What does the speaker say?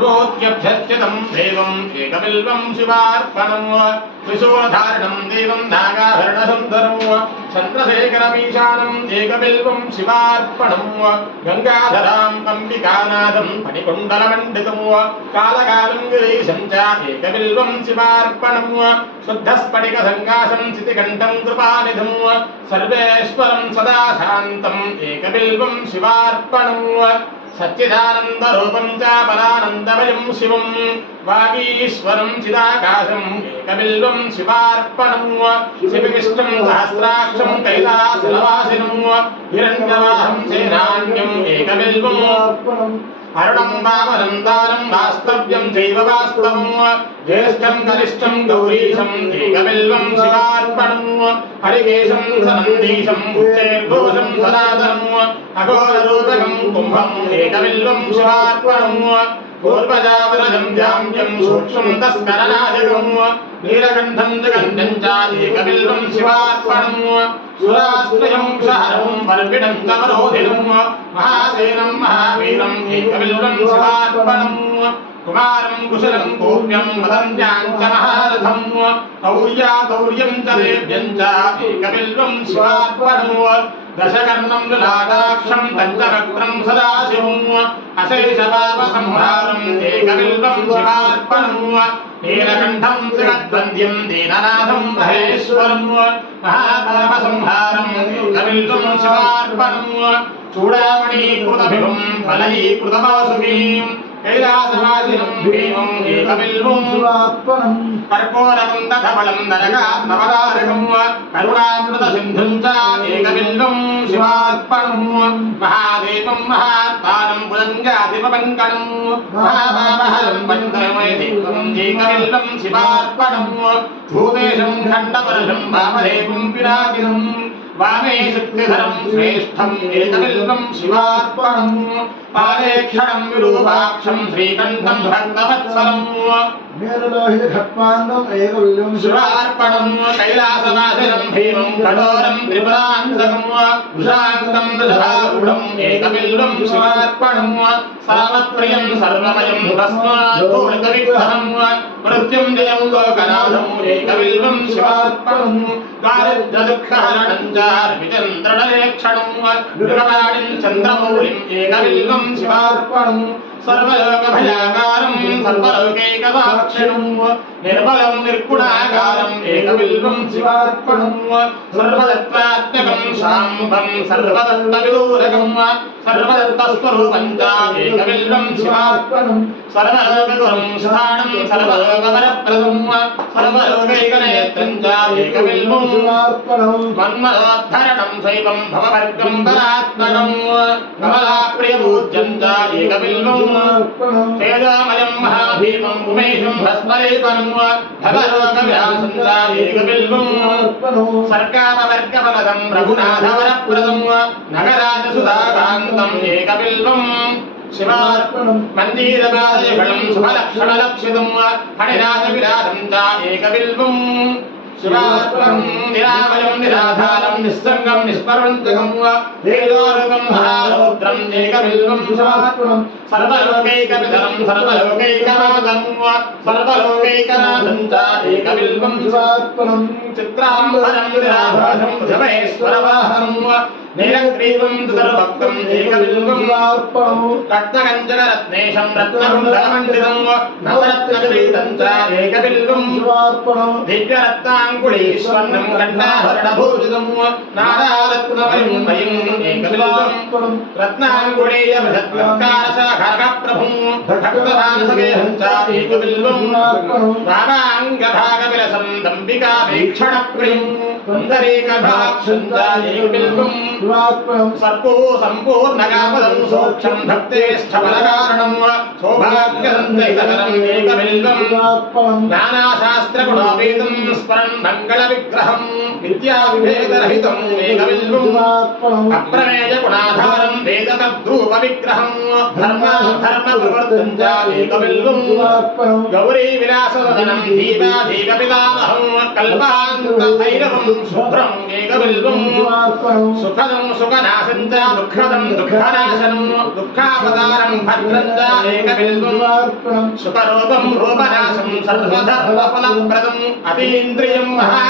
रोत्यभ्यर्चितं देवम् एकबिल्वं शिवार्पणम् त्रिशूलधारणं देवं नागाभरणसुन्दरम् चन्द्रशेखरमीशानम् एकबिल्वं शिवार्पणम् गङ्गाधराम् अम्बिकानाथं फणिकुण्डलमण्डितम् कालकालं गिरीशं च एकबिल्वं शिवार्पणम् शुद्धस्फटिकसङ्काशं सितिकण्ठं कृपानिधिं सर्वेश्वरं सदा शान्तम् एकबिल्वं शिवार्पणम् सच्चिदानन्दरूपं च परानन्दमयं शिवं वागीश्वरं चिदाकाशम् एकबिल्वं शिवार्पणम् शिवविष्णुं सहस्राक्षं कैलासनिवासिनं हिरण्यवाहं सेनान्यम् एकबिल्वम् अरुणं वामनं दानं वास्तव्यं चैव वास्तवं ज्येष्ठं कनिष्ठं गौरीशम् एकबिल्वं शिवार्पणम् हरिकेशं सनन्दीशं उच्चैर्घोषं सनातनम् अघोररूपकं कुम्भम् एकबिल्वं शिवार्पणम् पूर्वजावरजं जाम्यं सूक्ष्मं तस्करनादिकं नीलकण्ठं जगन्यं च एकबिल्वं शिवार्पणम् सुराश्रयं शहरं पर्पिणं कमरोधिनं महासेनं महावीरम् एकबिल्वं शिवार्पणम् कुमारं कुशलं गोप्यं वदन्त्यां च महारथं गौर्यं च देव्यं च एकबिल्वं शिवार्पणम् दशकर्णं ललाटाक्षं पञ्चवक्त्रं सदाशिवम् अशेषपापसंहारम् एकबिल्वं शिवार्पणम् नीलकण्ठं जगद्वन्द्यं दीननाथं महेश्वरम् महापापसंहारम् एकबिल्वं शिवार्पणम् चूडामणीकृतभिभं फलैकृतवासुकीं कैलासवासिनं भीमम् एकबिल्वं शिवार्पणम् कर्पूरवन्दधबलं नरकात्मपदारकम् करुणामृतसिन्धुं च एकबिल्वं शिवार्पणम् महादेवं महात्मानं भुजङ्गाधिपपङ्कणम् महापापहरं वन्दनमयदेवम् एकबिल्वं शिवार्पणम् भूतेशं खण्डपरशं वामदेवं पिनाकिनम् वामे शक्तिधरं श्रेष्ठम् एकबिल्वं शिवार्पणम् पादे क्षणं विरूपाक्षं श्रीकण्ठं भक्तवत्सलम् मेरुलोहित खट्वाङ्गम् एकबिल्वं शिवार्पणम् कैलासवासिनं भीमं कठोरं त्रिपुरान्तकम् उषान्तं दशभारूढम् एकबिल्वं शिवार्पणम् सामप्रियं सर्वमयं तस्मात् पूर्णविग्रहम् मृत्युञ्जयं लोकनाथम् एकबिल्वं शिवार्पणम् दारिद्र्यदुःखहरणं च विचन्द्रणलेक्षणम् मृगवाणिं चन्द्रमौलिम् एकबिल्वं शिवार्पणम् सर्वलोकभयाकारं सर्वलोकैकदाक्षिणं निर्मलं निर्गुणाकारं एकबिल्वं शिवार्पणं सर्वदत्तात्मकं शाम्भं सर्वदत्तविदूरकं सर्वदत्तस्वरूपं च एकबिल्वं शिवार्पणं सर्वलोकगुरुं स्थानं सर्वलोकवरप्रदं सर्वलोकैकनेत्रं च एकबिल्वं शिवार्पणं मन्मथोद्धरणं शैवं भववर्गं बलात्मकं कमलाप्रियपूज्यं च एकबिल्वं तेजोमयं महाभीमं उमेशं भस्मलेपनं भवरोगव्यासं च एकबिल्वं सर्गापवर्गफलदं रघुनाथवरप्रदं नगराजसुधाकान्तं एकबिल्वं शिवार्पणं मन्दिरपादयुगलं शुभलक्षणलक्षितं हरिराजविराजं च एकबिल्वं शिवार्पणं निरामयं निराधारं निस्सङ्गं निष्पर्वन्तकं तेजोरूपं महारौद्रं एकबिल्वं शिवार्पणं सर्वलोकैकविधरं सर्वलोकैकनाथं सर्वलोकैकनाथं च एकबिल्वं शिवार्पणं चित्राम्बरं निराभासं भुजमहेश्वरवाहनं नीलग्रीवं सुदर्भक्तं एकबिल्वं शिवार्पणं रत्नकञ्चकरत्नेशं रत्नकुण्डलमण्डितं नवरत्नकिरीटं च एकबिल्वं शिवार्पणं दिव्यरत्नाङ्गुलीश्वर्णं कण्ठाभरणभूषितं नारारत्नमयं एकबिल्वं रत्नाङ्गुलीयबृहत्लङ्कारशाखरप्रभुं भक्तमानसगेहं च एकबिल्वं रामाङ्गभागविलसं दम्बिकाभीक्षणप्रियं पुण्डरीकभाक्षं च एकबिल्वं सर्पो सम्पूर्णकामदं सोक्षं भक्तेष्ठफलकारणं सौभाग्यसञ्चयितकरम् एकबिल्वं नानाशास्त्रगुणोपेतं स्मरन् मङ्गलविग्रहम् విద్యా విభేదరహితం ఏకవిల్వం అప్రమేయ గుణాధారం వేదతద్రూప విగ్రహం ధర్మ ప్రవర్తం చ ఏకవిల్వం గౌరీ విలాసవదనం జీవా జీవ పితామహం కల్పాంత భైరవం శుభ్రం ఏకవిల్వం సుఖదం సుఖనాశం చ దుఃఖదం దుఃఖనాశనం దుఃఖాపదారం భద్రం చ ఏకవిల్వం సుఖరూపం రూపనాశం సర్వధర్మఫలప్రదం అతీంద్రియం మహా